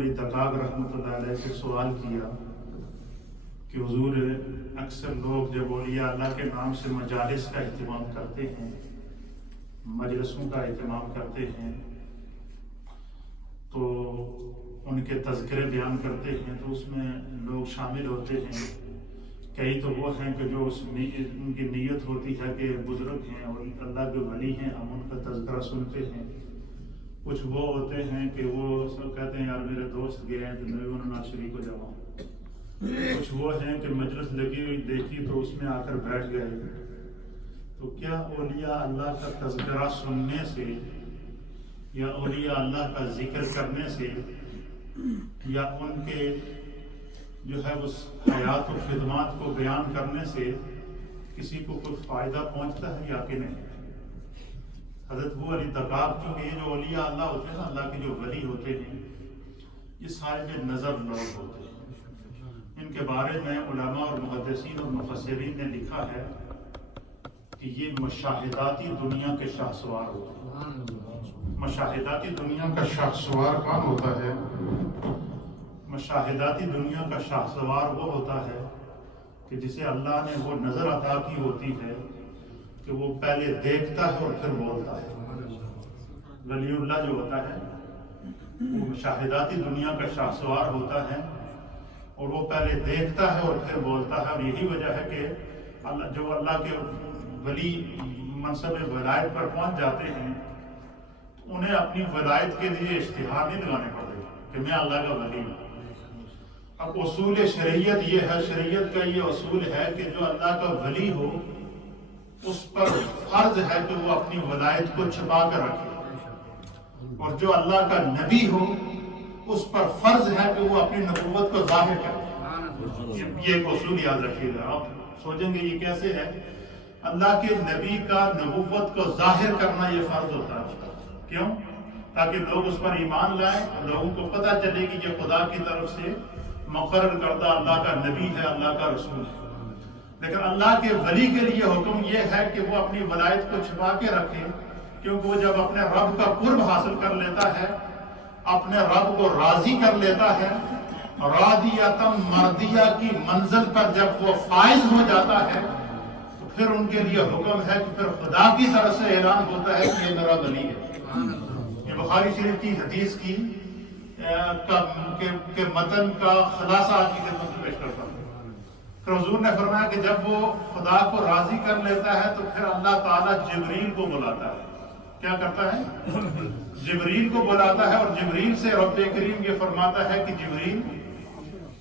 علی دقاق رحمۃ اللہ علیہ سے سوال کیا کہ حضور اکثر لوگ جب اولیاء اللہ کے نام سے مجالس کا اہتمام کرتے ہیں، مجلسوں کا اہتمام کرتے ہیں، تو ان کے تذکرے بیان کرتے ہیں تو اس میں لوگ شامل ہوتے ہیں۔ کئی تو وہ ہیں کہ جو ان کی نیت ہوتی ہے کہ بزرگ ہیں اور اللہ کے ولی ہیں، ہم ان کا تذکرہ سنتے ہیں۔ کچھ وہ ہوتے ہیں کہ وہ سب کہتے ہیں یار میرے دوست گئے ہیں تو میں بھی انہوں نے شریک ہو جاؤں۔ کچھ وہ ہیں کہ مجلس لگی ہوئی دیکھی تو اس میں آ کر بیٹھ گئے۔ تو کیا اولیاء اللہ کا تذکرہ سننے سے یا اولیاء اللہ کا ذکر کرنے سے یا ان کے جو ہے اس حیات و خدمات کو بیان کرنے سے کسی کو کوئی فائدہ پہنچتا ہے یا کہ نہیں؟ حضرت ابو علی دقاق جو یہ جو اولیاء اللہ ہوتے ہیں نا، اللہ کے جو ولی ہوتے ہیں، یہ صاحب نظر لوگ ہوتے ہیں۔ ان کے بارے میں علماء اور محدثین اور مفسرین نے لکھا ہے کہ یہ مشاہداتی دنیا کے شاہسوار ہوتے ہیں۔ مشاہداتی دنیا کا شاہسوار کون ہوتا ہے؟ مشاہداتی دنیا کا شاہسوار وہ ہوتا ہے کہ جسے اللہ نے وہ نظر عطا کی ہوتی ہے کہ وہ پہلے دیکھتا ہے اور پھر بولتا ہے۔ ولی اللہ جو ہوتا ہے وہ مشاہداتی دنیا کا شاہسوار ہوتا ہے اور وہ پہلے دیکھتا ہے اور پھر بولتا ہے۔ اور یہی وجہ ہے کہ جو اللہ کے ولی منصب ولایت پر پہنچ جاتے ہیں انہیں اپنی ولایت کے لیے اشتہار نہیں لگانے پڑتے کہ میں اللہ کا ولی ہوں۔ اب اصول شریعت یہ ہے، شریعت کا یہ اصول ہے کہ جو اللہ کا ولی ہو اس پر فرض ہے کہ وہ اپنی ولایت کو چھپا کر رکھے، اور جو اللہ کا نبی ہو اس پر فرض ہے کہ وہ اپنی نبوت کو ظاہر کرے۔ یہ ایک اصول یاد رکھیے گا۔ آپ سوچیں گے یہ کیسے ہے؟ اللہ کے نبی کا نبوت کو ظاہر کرنا یہ فرض ہوتا ہے۔ کیوں؟ تاکہ لوگ اس پر ایمان لائیں، لوگوں کو پتہ چلے کہ یہ خدا کی طرف سے مقرر کردہ اللہ کا نبی ہے، اللہ کا رسول ہے۔ لیکن اللہ کے ولی کے لیے حکم یہ ہے کہ وہ اپنی ولایت کو چھپا کے رکھے، کیونکہ وہ جب اپنے رب کا قرب حاصل کر لیتا ہے، اپنے رب کو راضی کر لیتا ہے، راضیتم مردیہ کی منزل پر جب وہ فائز ہو جاتا ہے تو پھر ان کے لیے حکم ہے کہ پھر خدا کی طرف سے اعلان ہوتا ہے کہ یہ میرا ولی ہے۔ یہ بخاری شریف کی حدیث کی کہ متن کا خلاصہ آپ کی خدمت میں پیش کرتا ہوں۔ پھر حضور نے فرمایا کہ جب وہ خدا کو راضی کر لیتا ہے تو پھر اللہ تعالیٰ جبریل کو بلاتا ہے۔ کیا کرتا ہے؟ جبریل کو بلاتا ہے، اور جبریل سے رب کریم یہ فرماتا ہے کہ جبریل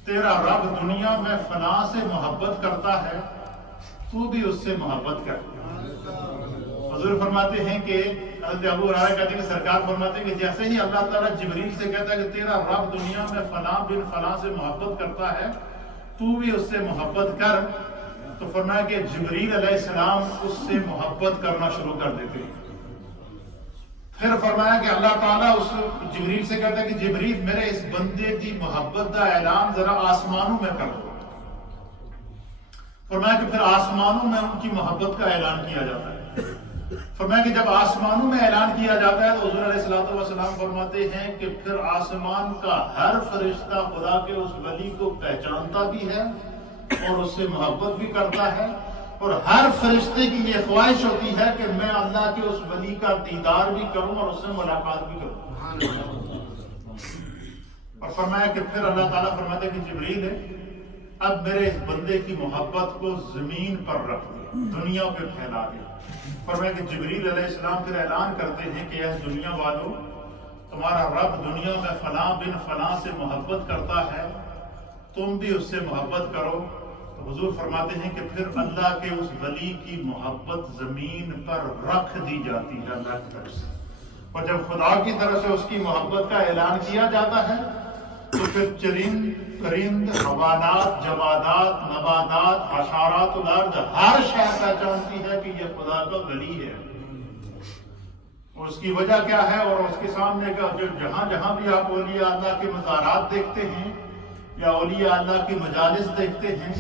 تیرا رب دنیا میں فلاں سے محبت کرتا ہے، تو بھی اس سے محبت کر۔ حضور فرماتے ہیں کہ حضرت ابو ہریرہ کہتے ہیں کہ سرکار فرماتے ہیں کہ جیسے ہی اللہ تعالیٰ جبریل سے کہتا ہے کہ تیرا رب دنیا میں فلاں بن فلاں سے محبت کرتا ہے، تو بھی اس سے محبت کر، تو فرمایا کہ جبریل علیہ السلام اس سے محبت کرنا شروع کر دیتے ہیں۔ پھر فرمایا کہ اللہ تعالیٰ اس جبریل سے کہتا ہے کہ جبریل میرے اس بندے کی محبت کا اعلان ذرا آسمانوں میں کر دو۔ فرمایا کہ پھر آسمانوں میں ان کی محبت کا اعلان کیا جاتا ہے۔ فرمایا کہ جب آسمانوں میں اعلان کیا جاتا ہے تو حضور علیہ الصلوۃ والسلام فرماتے ہیں کہ پھر آسمان کا ہر فرشتہ خدا کے اس ولی کو پہچانتا بھی ہے اور اس سے محبت بھی کرتا ہے، اور ہر فرشتے کی یہ خواہش ہوتی ہے کہ میں اللہ کے اس ولی کا دیدار بھی کروں اور اس سے ملاقات بھی کروں۔ اور فرمایا کہ پھر اللہ تعالیٰ فرماتے ہیں کہ جبریل اب میرے اس بندے کی محبت کو زمین پر رکھ دے، دنیا پہ پھیلا دے۔ فرمایا کہ جبریل علیہ السلام پھر اعلان کرتے ہیں کہ اے دنیا والوں، تمہارا رب دنیا میں فلاں بن فلاں سے محبت کرتا ہے، تم بھی اس سے محبت کرو۔ تو حضور فرماتے ہیں کہ پھر اللہ کے اس ولی کی محبت زمین پر رکھ دی جاتی ہے اللہ کی طرف سے، اور جب خدا کی طرف سے اس کی محبت کا اعلان کیا جاتا ہے تو پھر چرند پرند حیوانات جمادات نباتات حشرات الارض ہر شے پہچانتی ہے کہ یہ خدا کا ولی ہے۔ اور اس کی وجہ کیا ہے؟ اور اس کے سامنے کا جو جہاں جہاں بھی آپ اولیاء اللہ کے مزارات دیکھتے ہیں یا اولیاء اللہ کی مجالس دیکھتے ہیں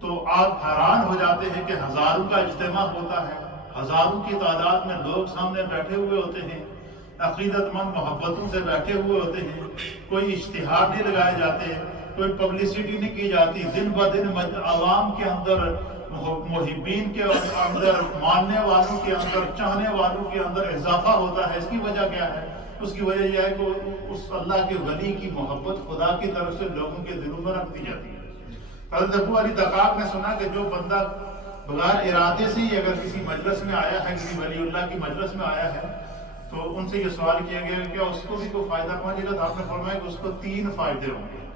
تو آپ حیران ہو جاتے ہیں کہ ہزاروں کا اجتماع ہوتا ہے، ہزاروں کی تعداد میں لوگ سامنے بیٹھے ہوئے ہوتے ہیں، عقیدت مند محبتوں سے بیٹھے ہوئے ہوتے ہیں، کوئی اشتہار نہیں لگائے جاتے، کوئی پبلسٹی نہیں کی جاتی، دن بہ دن عوام کے اندر، محبین کے اندر، ماننے والوں کے اندر، چاہنے والوں کے اندر اضافہ ہوتا ہے۔ اس کی وجہ کیا ہے؟ اس کی وجہ یہ ہے کہ اس اللہ کے ولی کی محبت خدا کی طرف سے لوگوں کے دلوں میں رکھ دی جاتی ہے۔ حضرت ابو علی دقاق نے سنا کہ جو بندہ بغیر ارادے سے ہی اگر کسی مجلس میں آیا ہے، کسی ولی اللہ کی مجلس میں آیا ہے، تو ان سے یہ سوال کیا گیا کہ کیا اس کو بھی کوئی فائدہ پہنچے گا؟ تو آپ نے فرمایا کہ اس کو 3 فائدے ہوں گے۔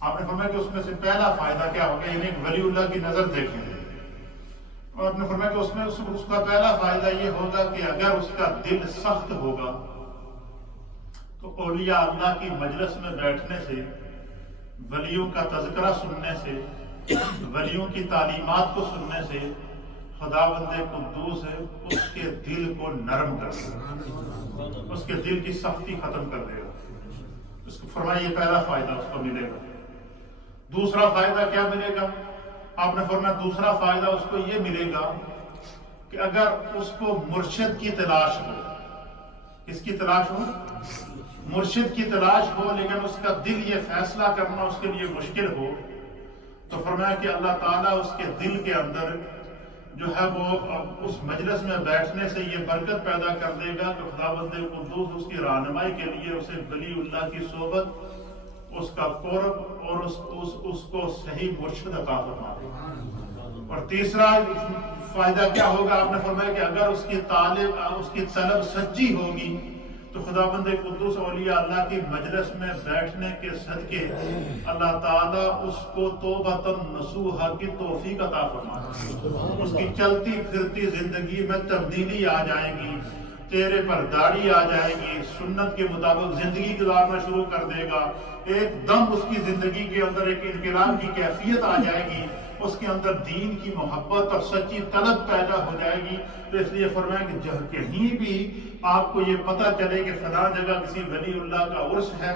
آپ نے فرمایا کہ اس میں سے پہلا فائدہ کیا ہوگا؟ یعنی ولی اللہ کی نظر دیکھیں گے، اور آپ نے فرمایا کہ اس میں اس کا پہلا فائدہ یہ ہوگا کہ اگر اس کا دل سخت ہوگا تو اولیاء اللہ کی مجلس میں بیٹھنے سے، ولیوں کا تذکرہ سننے سے، ولیوں کی تعلیمات کو سننے سے خداوند قدوس اس کے دل کو نرم کر دے گا، اس کے دل کی سختی ختم کر دے گا۔ اس کو فرمایا یہ پہلا فائدہ اس کو ملے گا۔ دوسرا فائدہ کیا ملے گا؟ آپ نے فرمایا دوسرا فائدہ اس کو یہ ملے گا کہ اگر اس کو مرشد کی تلاش ہو، کس کی تلاش ہو؟ مرشد کی تلاش ہو، لیکن اس کا دل یہ فیصلہ کرنا اس کے لیے مشکل ہو، تو فرمایا کہ اللہ تعالیٰ اس کے دل کے اندر جو ہے وہ اس مجلس میں بیٹھنے سے یہ برکت پیدا کر دے گا کہ خداوند قدوس اس کی رہنمائی کے لیے اسے ولی اللہ کی صحبت، اس کا قرب اور اس کو صحیح مرشد عطا فرما دے گا۔ اور تیسرا فائدہ کیا ہوگا؟ آپ نے فرمایا کہ اگر اس کی طلب سچی ہوگی تو خداوند قدوس اولیاء اللہ کی مجلس میں بیٹھنے کے صدقے اللہ تعالیٰ اس کو توبۃ نصوحہ کی توفیق عطا فرمائے، اس کی چلتی پھرتی زندگی میں تبدیلی آ جائے گی، چہرے پر داڑھی آ جائے گی، سنت کے مطابق زندگی گزارنا شروع کر دے گا، ایک دم اس کی زندگی کے اندر ایک انقلاب کی کیفیت آ جائے گی، اس کے اندر دین کی محبت اور سچی طلب پیدا ہو جائے گی۔ تو اس لیے فرمایا کہ جہاں کہیں بھی آپ کو یہ پتہ چلے کہ فلاں جگہ کسی ولی اللہ کا عرس ہے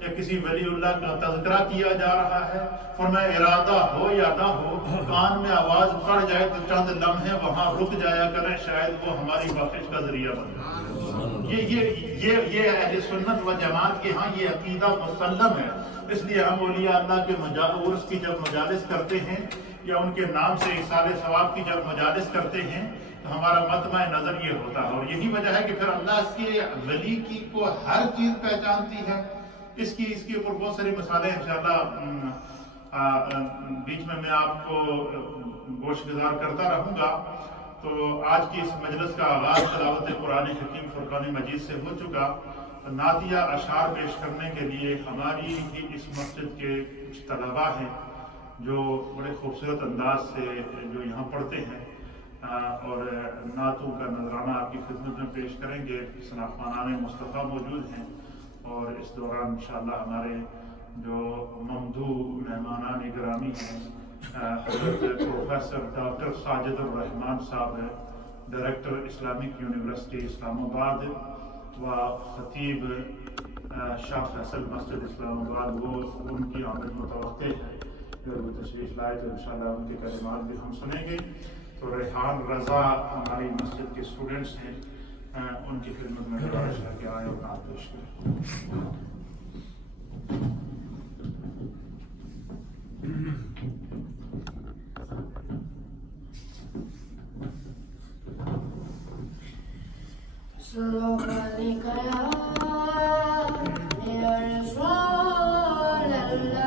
یا کسی ولی اللہ کا تذکرہ کیا جا رہا ہے، فرمایا ارادہ ہو یا نہ ہو، کان میں آواز پڑ جائے تو چند لمحے وہاں رک جایا کریں، شاید وہ ہماری بخشش کا ذریعہ بنے۔ یہ اہل سنت و جماعت کے ہاں یہ عقیدہ مسلم ہے۔ اس لیے ہم اولیاء اللہ کے عرس کی جب مجالس کرتے ہیں یا ان کے نام سے ایصال ثواب کی جب مجالس کرتے ہیں تو ہمارا مطمع نظر یہ ہوتا ہے، اور یہی وجہ ہے کہ پھر اللہ کے ولی کی کو ہر چیز پہچانتی ہے۔ اس کی اوپر بہت ساری مثالیں انشاءاللہ بیچ میں آپ کو گوش گزار کرتا رہوں گا۔ تو آج کی اس مجلس کا آغاز تلاوت قرآن حکیم فرقان مجید سے ہو چکا۔ نعتیہ اشعار پیش کرنے کے لیے ہماری ہی اس مسجد کے کچھ طلباء ہیں جو بڑے خوبصورت انداز سے جو یہاں پڑھتے ہیں اور نعتوں کا نذرانہ آپ کی خدمت میں پیش کریں گے۔ سناخوانان مصطفیٰ موجود ہیں، اور اس دوران انشاءاللہ ہمارے جو ممدوح مہمانان گرامی ہیں، حضرت پروفیسر ڈاکٹر ساجد الرحمان صاحب ہے، ڈائریکٹر اسلامک یونیورسٹی اسلام آباد و خطیب شاہ فیصل مسجد اسلام آباد، وہ ان کی آمد متوقع ہے۔ اگر وہ تشریف لائے تو انشاءاللہ ان کے کلمات بھی ہم سنیں گے۔ تو ریحان رضا ہماری مسجد کے اسٹوڈنٹس ہیں، ان کی خدمت میں گزارش کر کے آئے اور نعت پیش کریں۔ السلام علیکم یا رسول اللہ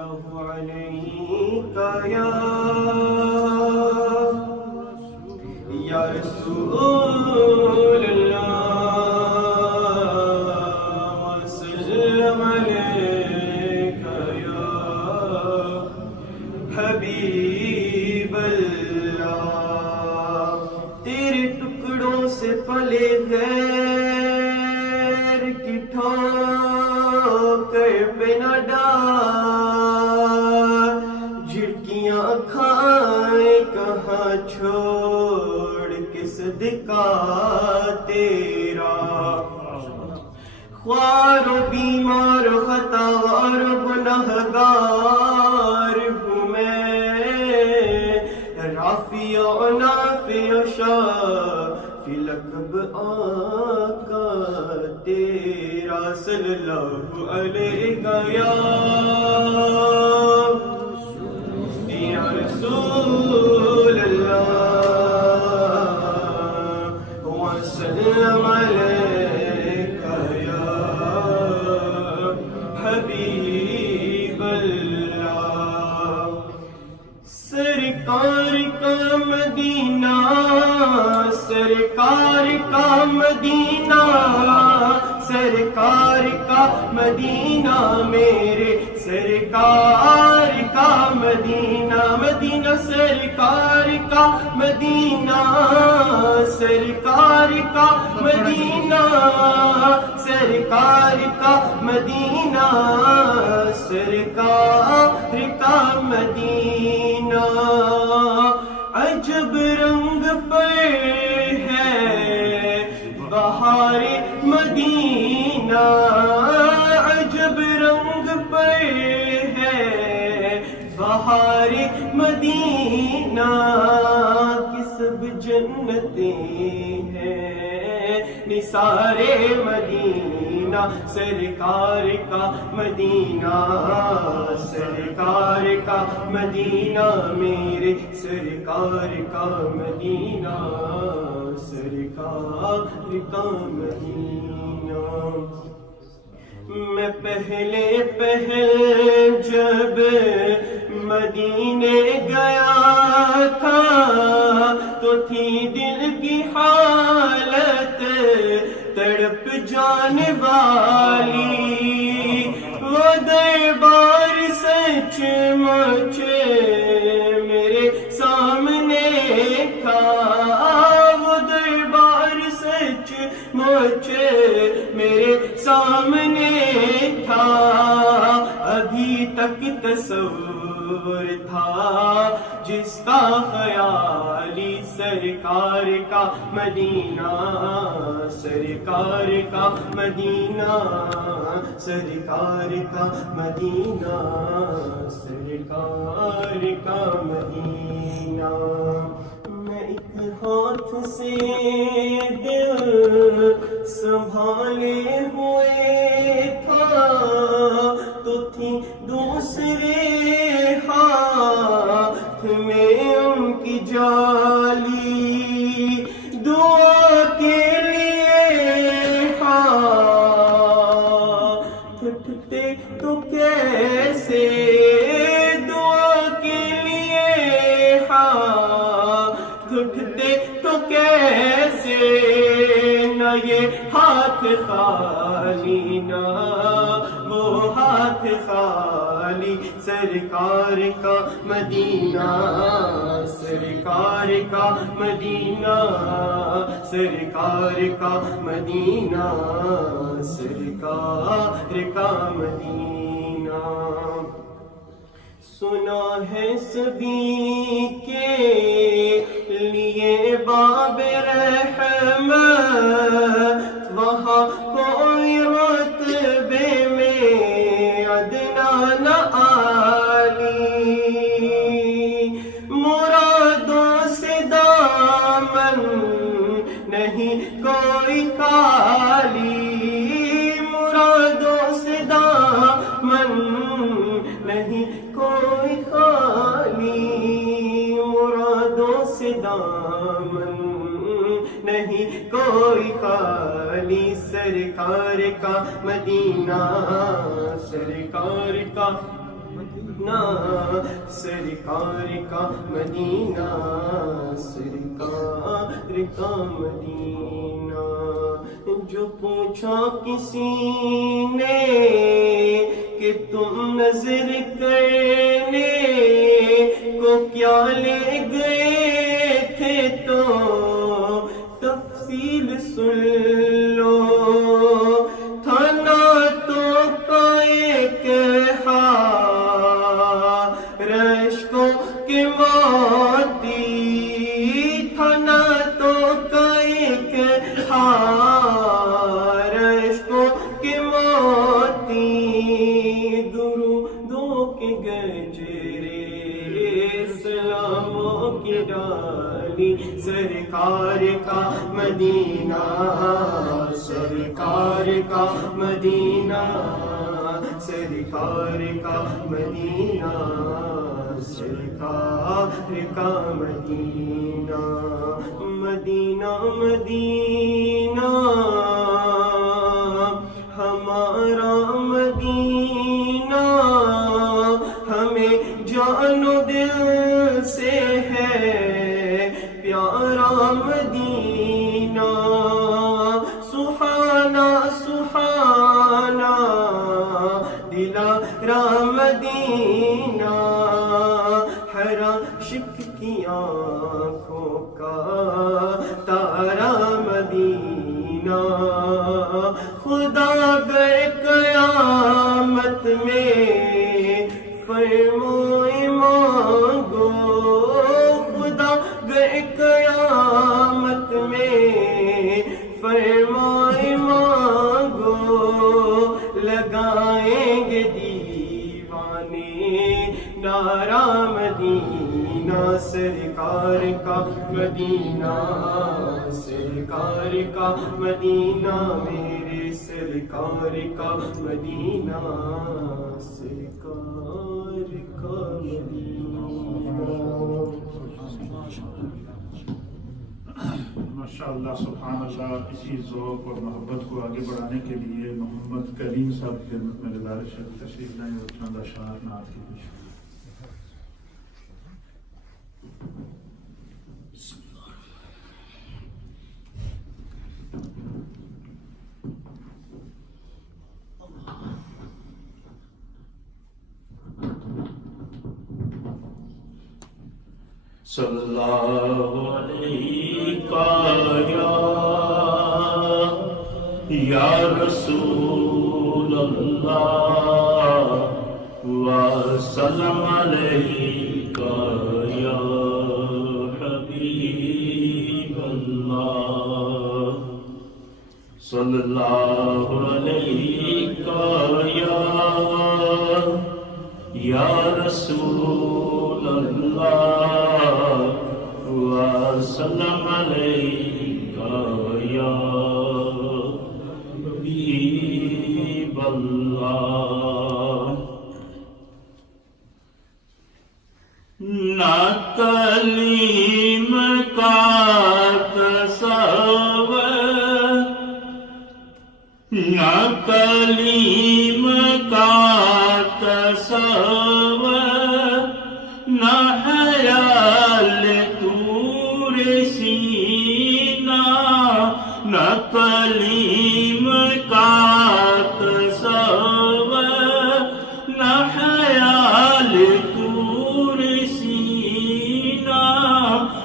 اللہ علیکہ یا رسول اللہ وسلم علیکہ یا حبیب اللہ تیرے ٹکڑوں سے پلے غیر کی ٹھوکر پہ نہ ڈال جھٹکیاں کھائے کہاں چھوڑ کے صدقہ تیرا خوار و بیمار و خطاوار و گنہگار ہوں میں رافع و نافع و شافع لقب آقا تیرا صلی اللہ علیہ یا رسول اللہ وسلم علیکہ یا حبیب اللہ سرکار کا مدینہ سرکار کا مدینہ سرکار کا مدینہ میرے سرکار کا مدینہ مدینہ سرکار کا مدینہ سرکار کا مدینہ سرکار کا مدینہ سرکار کا مدینہ عجب رنگ پر ہے بہار مدینہ عجب رنگ پر ہے بہار مدینہ کسب جنتیں ہیں نثار مدینہ سرکار کا مدینہ سرکار کا مدینہ میرے سرکار کا مدینہ سرکار کا مدینہ میں پہلے جب مدینے گیا تھا تو تھی دل کی حالت تڑپ جانے والی وہ دربار سچ مچ میرے سامنے تھا وہ دربار سچ مچ میرے سامنے تھا ابھی تک تصور تھا جس کا خیالی سرکار کا مدینہ سرکار کا مدینہ سرکار کا مدینہ سرکار کا مدینہ میں ایک ہاتھ سے دل سنبھالے ہوئے تھا تو تھی دوسرے ہاتھ میں ان کی جالی دعا کے لیے ہاتھ اٹھتے تو کیسے دعا کے لیے ہاتھ اٹھتے تو کیسے نہ یہ ہاتھ خالی نہ وہ ہاتھ خالی سرکار کا مدینہ سرکار کا مدینہ سرکار کا مدینہ سرکار کا مدینہ سنا ہے سبھی کے لیے باب رحمت وہاں کوئی رتبے میں ادنا نہ عالی مرادوں سے دامن نہیں کوئی خالی مرادوں سے دامن نہیں کوئی خالی مرادوں سے دامن نہیں کوئی خالی سرکار کا مدینہ سرکار کا سرکار کا مدینہ، سرکار کا مدینہ۔ جو پوچھا کسی نے کہ تم نظر کرنے کو کیا لے گئے تھے، تو تفصیل سن لو۔ تھا نعتوں کا ایک رشکوں کے موتی، تھا نعتوں کا ایک رشکوں کے موتی، درودوں کے گجرے، سلاموں کی ڈالی، سرکار کا مدینہ، سرکار کا مدینہ، سرکار کا مدینہ، سرکار کا مدینہ۔ مدینہ مدینہ ہمارا مدینہ، ہمیں جان و دل سے ہے پیارا مدینہ۔ سہانا سہانا دلارا مدینہ، ہر عاشق کی آنکھوں کا تارا مدینہ۔ خدا گر قیامت میں فرمائے مانگو، خدا گر قیامت میں فرمائے مانگو، لگائیں گے دیوانے نعرہ مدینہ، سرکار کا مدینہ، سرکار کا مدینہ، میرے سرکار کا مدینہ، سرکار کا مدینہ۔ ماشاءاللہ سبحان اللہ۔ اسی ذوق اور محبت کو آگے بڑھانے کے لیے محمد کریم صاحب کی خدمت میں گزارش ہے تشریف لائیں اور چند اشعار نعت کی پیش کریں۔ صلی اللہ علیہ یا رسول اللہ، وسلم علیہ یا حبیب اللہ، صلی اللہ علیہ یا رسول اللہ، وسلم علیکہ یا حبیب اللہ۔ نہ کلیم کا تصور، نہ کلیم کا تصور، نہ خیال طور سینہ، نہ کلیم کا تصور، نہ خیال طور سینہ،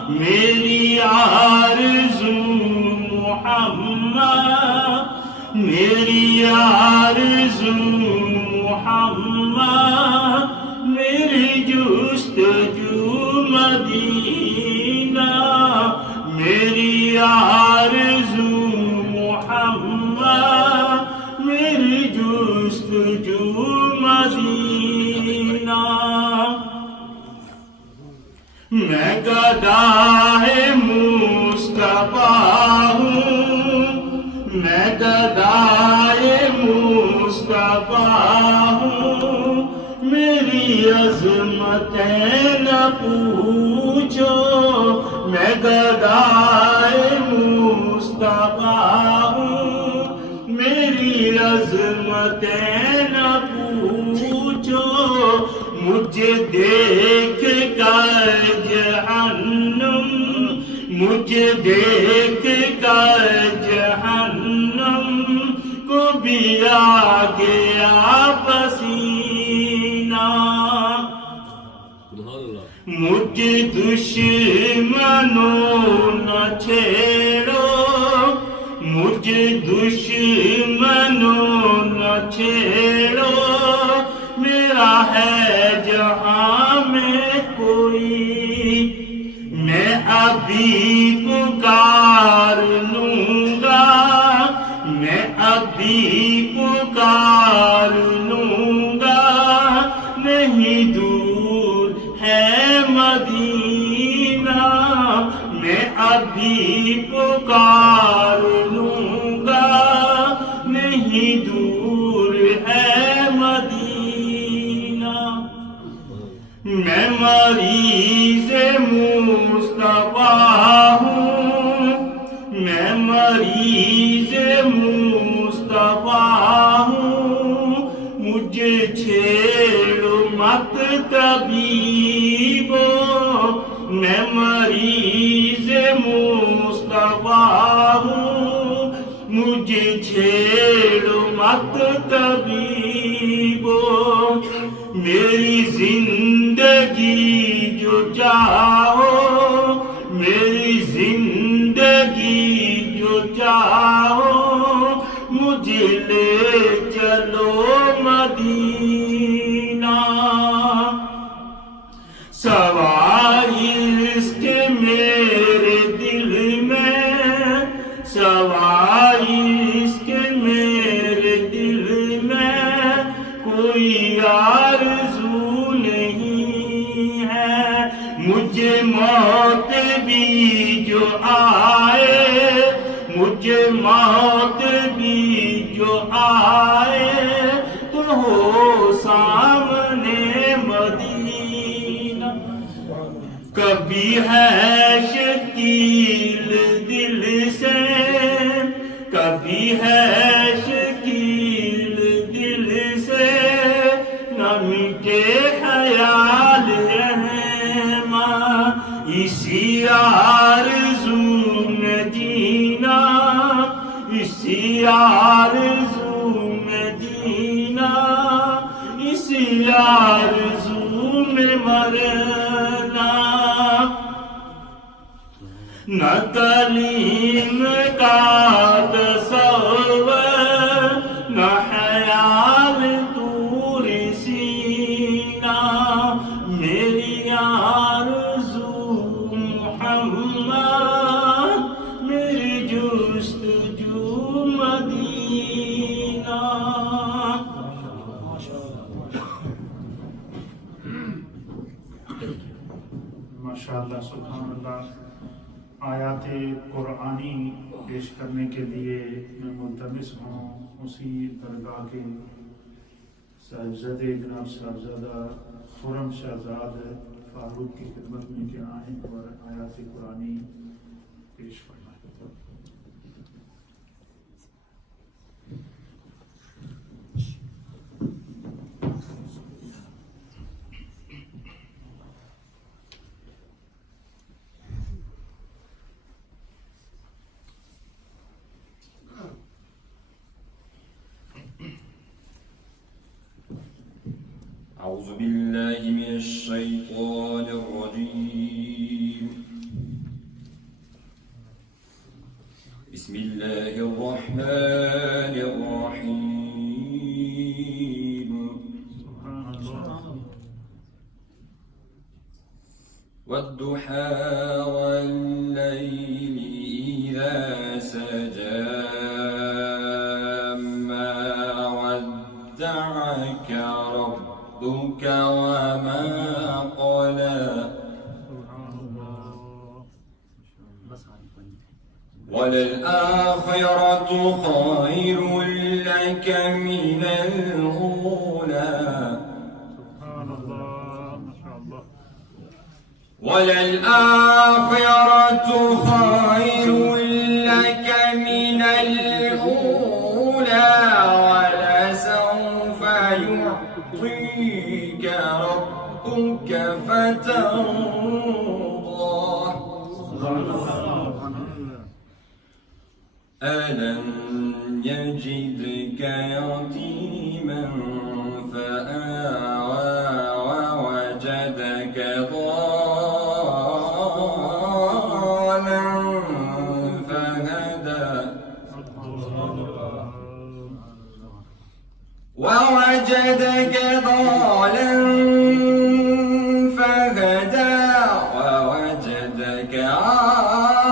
میری آرزو محمد، میری آرزو محمد، میری جستجو مدینہ، میری آرزو محمد، میری جستجو مدینہ۔ میں گدائے مصطفیٰ ہوں، میں گدائے مصطفیٰ ہوں، میری عظمتیں نہ پوچھو، میں گدائے مصطفیٰ ہوں، میری عظمتیں نہ پوچھو، مجھے دیکھ کر جہنم، مجھے دیکھ کر جہنم کو بھی آ گیا پسینہ، مجھے دشمنوں نہ چھیڑو، مجھے دشمنوں نہ چھیڑو، میرا ہے جہاں میں کوئی، میں ابھی پکار لوں گا، میں ابھی پکار لوں گا، نہیں دور ہے مدینہ، میں ابھی پکار لوں گا، نہیں دور ہے مدینہ، میں مریض مصطفیٰ ہوں، میں مریض مصطفیٰ ہوں، مجھے چھیڑو مت طبیبو، میں مریض مصطفیٰ ہوں، مجھے چھیڑو مت طبیبو، میری زندگی جو چاہو، میری زندگی جو چاہو، مجھے لے چلو مدینہ، سوائے عشق میرے دل میں، سوائے عشق میرے دل میں کوئی آرزو نہیں ہے، مجھے موت بھی جو آئے، مجھے موت بھی جو آئے تو ہو سامنے مدینہ، کبھی ہے شکیل دل سے، کبھی ہے شکیل دل سے، نہ مٹے خیال رحماں، اسی آرزو میں جینا، اسی آرزو میں جینا، اسی آرزو میں مرنا، نہ تعلیم کا تصور، نہ خیال دور سینہ، میری آرزو محمد، میری جستجو مدینہ، ماشاءاللہ سبحان اللہ۔ آیات قرآنی پیش کرنے کے لیے میں ملتمس ہوں اسی درگاہ کے صاحبزادے جناب صاحبزادہ خرم شہزاد فاروق کی خدمت میں کہ آئیں اور آیات قرآنی پیش فرمائیں۔ أعوذ بالله من الشيطان الرجيم، بسم الله الرحمن الرحيم، والضحى والليل إذا سجى ما ودعك ربك وما قلى، وللآخرة خير لك من الأولى، وللآخرة خير لك من الأولى، ولسوف يعطيك ربك فترضى ألم يجدك يتيما فآوى ووجدك ضالا فهدى ووجدك ضالا فهدى ووجدك عائلا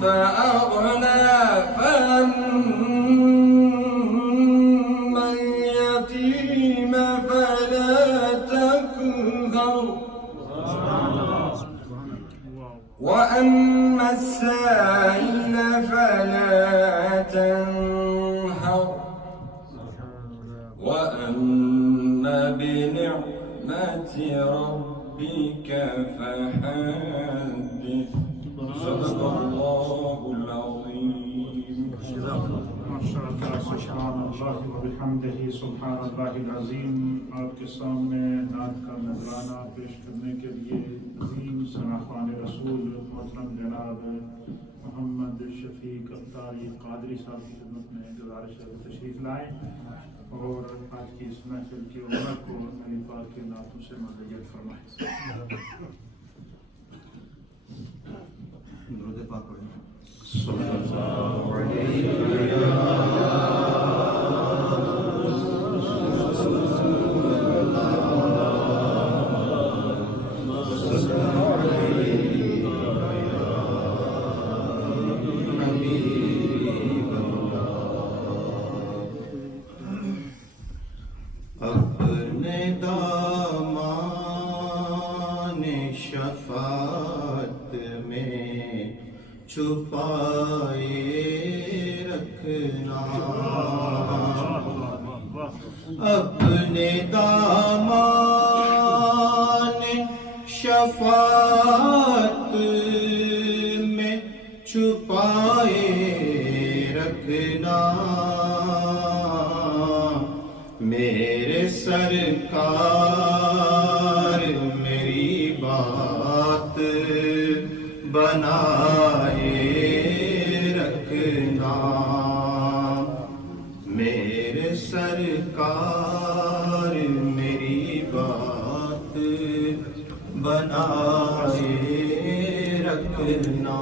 فأغنى فأما اليتيم فلا تقهر وأما السائل فلا تنهر وأما بنعمة ربك فحدث صدق الله العظيم سبحان اللہ وبحمدہ سبحان اللہ العظیم. آپ کے سامنے نعت کا نذرانہ پیش کرنے کے لیے عظیم ثناخوان رسول محترم جناب محمد شفیق اختاری قادری صاحب کی خدمت میں گزارش ہے تشریف لائیں اور آج کی اس محفل کی عمر کو نبی پاک کے نعتوں سے مزید فرمائیں. درود پاک پڑھیں. صلی اللہ علیہ اپنے دامان شفاعت میں چھپائے رکھنا اپنے دامان شفاعت میں چھپائے رکھنا میرے سرکار میری بات بنائے رکھنا میرے سرکار میری بات بنائے رکھنا.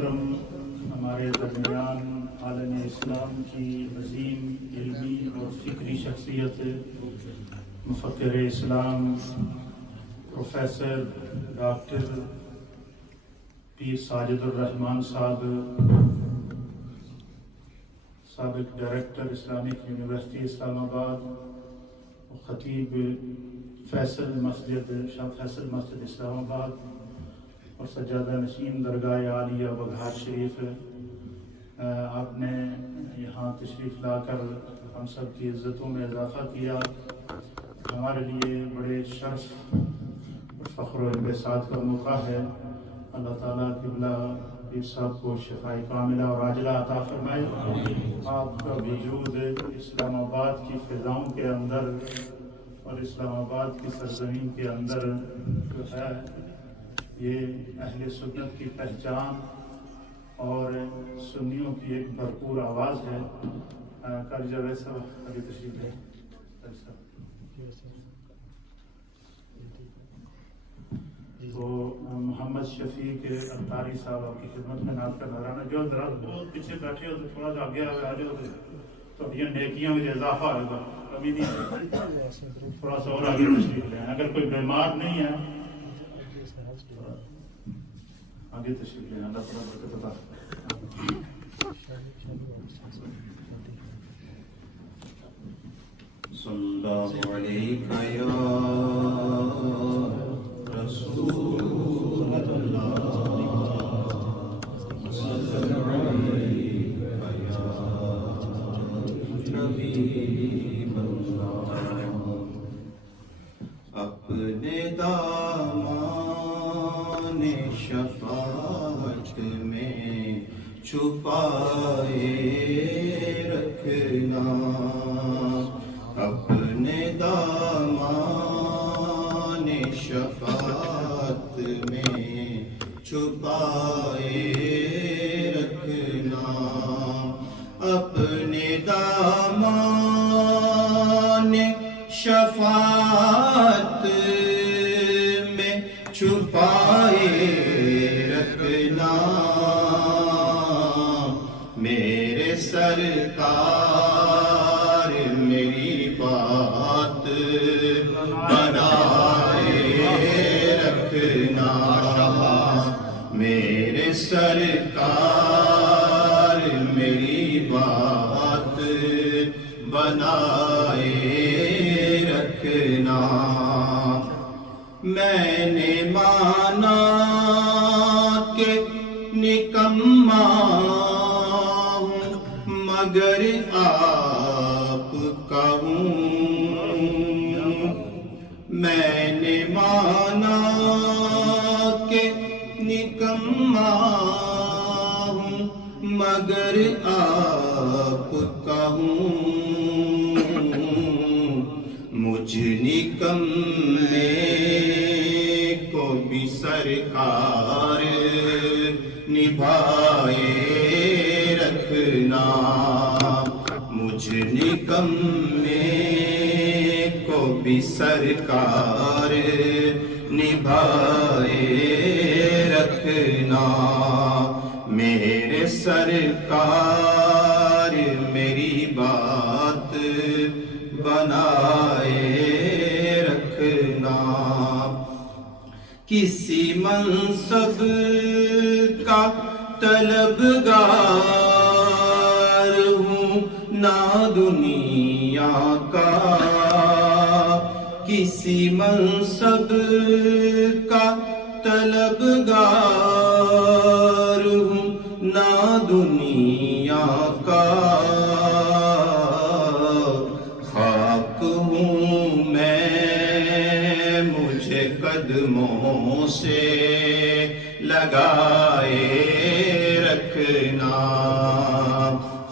محترم ہمارے درمیان عالم اسلام کی عظیم علمی اور فکری شخصیت مفکر اسلام پروفیسر ڈاکٹر پیر ساجد الرحمان صاحب، سابق ڈائریکٹر اسلامک یونیورسٹی اسلام آباد، خطیب فیصل مسجد شاہ فیصل مسجد اسلام آباد اور سجادہ نشین درگاہ عالیہ بگھار شریف، آپ نے یہاں تشریف لا کر ہم سب کی عزتوں میں اضافہ کیا. ہمارے لیے بڑے شرف اور فخر و انبساط کا موقع ہے. اللہ تعالیٰ قبلہ پیر صاحب کو شفاء کاملہ اور عاجلہ عطا فرمائے. آپ کا وجود اسلام آباد کی فضاؤں کے اندر اور اسلام آباد کی سرزمین کے اندر جو ہے یہ اہل سنت کی پہچان اور سنیوں کی ایک بھرپور آواز ہے. قاری جاوید صاحب آگے تشریف لیں. تو محمد شفیق اتاری صاحب آپ کی خدمت میں نعت کا نذرانہ. جو درخت بہت پیچھے بیٹھے ہو تو تھوڑا سا آگے آ جاؤ تو نیکیوں میں اضافہ ہوگا. کبھی نہیں تھوڑا سا اور آگے تشریف لیں. اگر کوئی بیمار نہیں ہے آگے تشریف لیں. اللہ تعالیٰ برکت عطا فرمائے. صلی اللہ علیہ یا رسول اللہ، صلی اللہ علیہ یا حبیب اللہ. اپنے دامان شفاعت میں چھپائے رکھنا، اپنے دامان شفاعت میں چھپائے رکھنا، اپنے دامان شفاعت میں چھپائے رکھنا. میرے سرکار میری بات بنائے رکھنا، میرے سرکار میری بات بنائے رکھنا. میں نے مانا کہ نکما ہوں مگر آپ کا ہوں، میں نے مانا کہ نکما ہوں مگر آپ کا ہوں. مجھ نکمے کو بھی سرکار نبھائے رکھنا، مجھ نکمے کو بھی سرکار نبھائے رکھنا. میرے سرکار میری بات بنائے رکھنا. کسی منصب کا طلبگار ہوں نہ دنیا کا، کسی منصب کا طلبگار ہوں نہ دنیا کا. خاک ہوں میں مجھے قدموں سے لگائے رکھنا،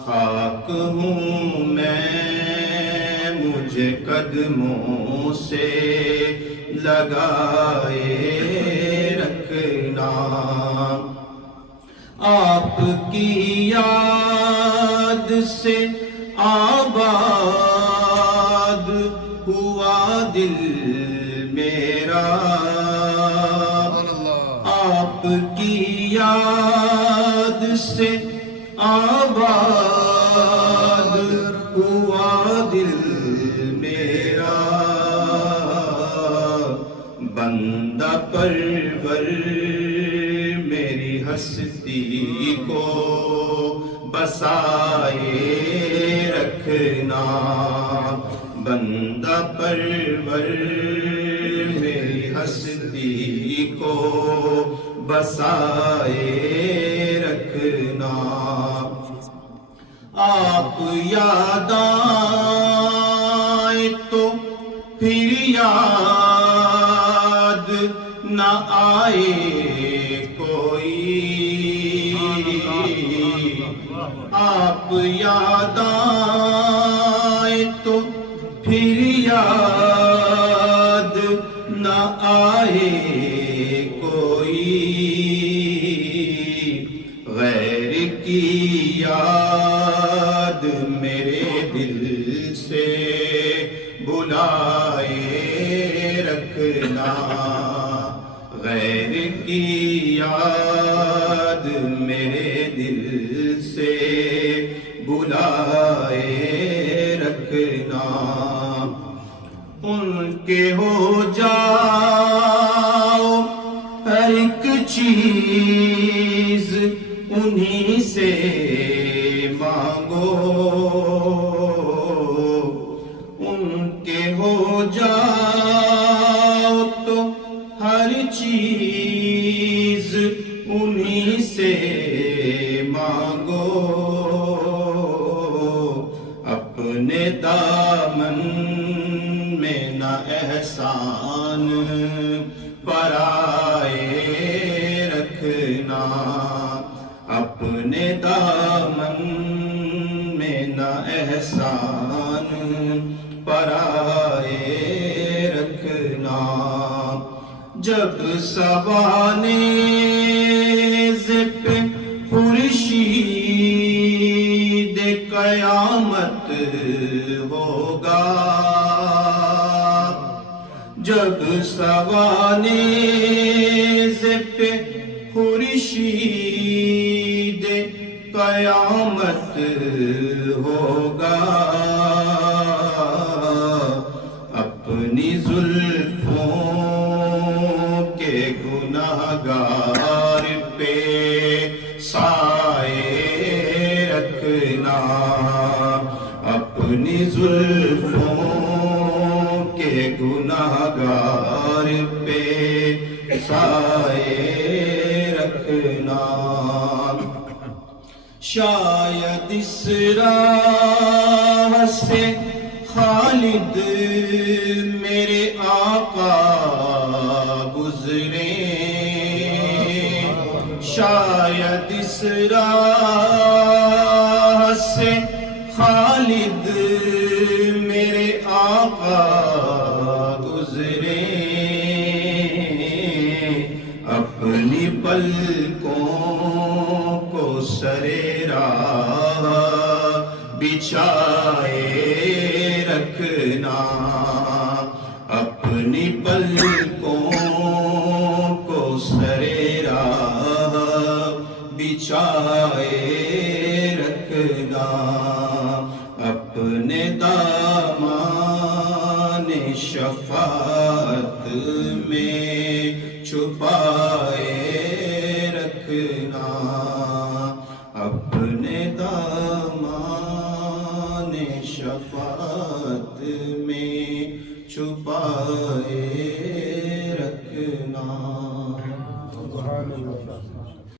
خاک ہوں میں مجھے قدموں سے لگائے رکھنا. آپ کی یاد سے آباد ہوا دل میرا، آپ کی یاد سے آباد ہوا دل میرا، بندہ پرور میری ہستی کو بسائے رکھنا، بندہ پرور میری ہستی کو بسائے رکھنا۔ آپ یاد آئے تو پھر یاد نہ آئے کوئی، آپ یاد آئے تو پھر یاد نہ آئے کوئی، غیر کی یاد میرے دل سے بلائے رکھنا، غیر کی یاد میرے دل سے بلائے رکھنا۔ ان کے ہو جاؤ ہر ایک چیز انہی سے مانگو، ان کے ہو جاؤ تو ہر چیز انہی سے مانگو، اپنے دامن میں نہ احسان پرائے رکھنا، اپنے دامن میں نہ احسان پرائے رکھنا۔ جب سوانے پہ خورشید قیامت ہوگا، جب سوانے پہ خورشید قیامت ہوگا، اپنی زلفوں کے گنہگار پہ سائے رکھنا، اپنی زلفوں کے گنہگار پہ سائے رکھنا۔ شاید اس راہ سے خالد میرے آقا گزرے، شاید اس راہ سے خالد میرے آقا گزرے، اپنی پلکوں کو سرے راہ بچھائے رکھنا، اپنی پلکوں کو سرے راہ بچھائے رکھنا، اپنے دامان شفاعت میں چھپائے رکھنا، اپنے دامان شفاعت میں چھپائے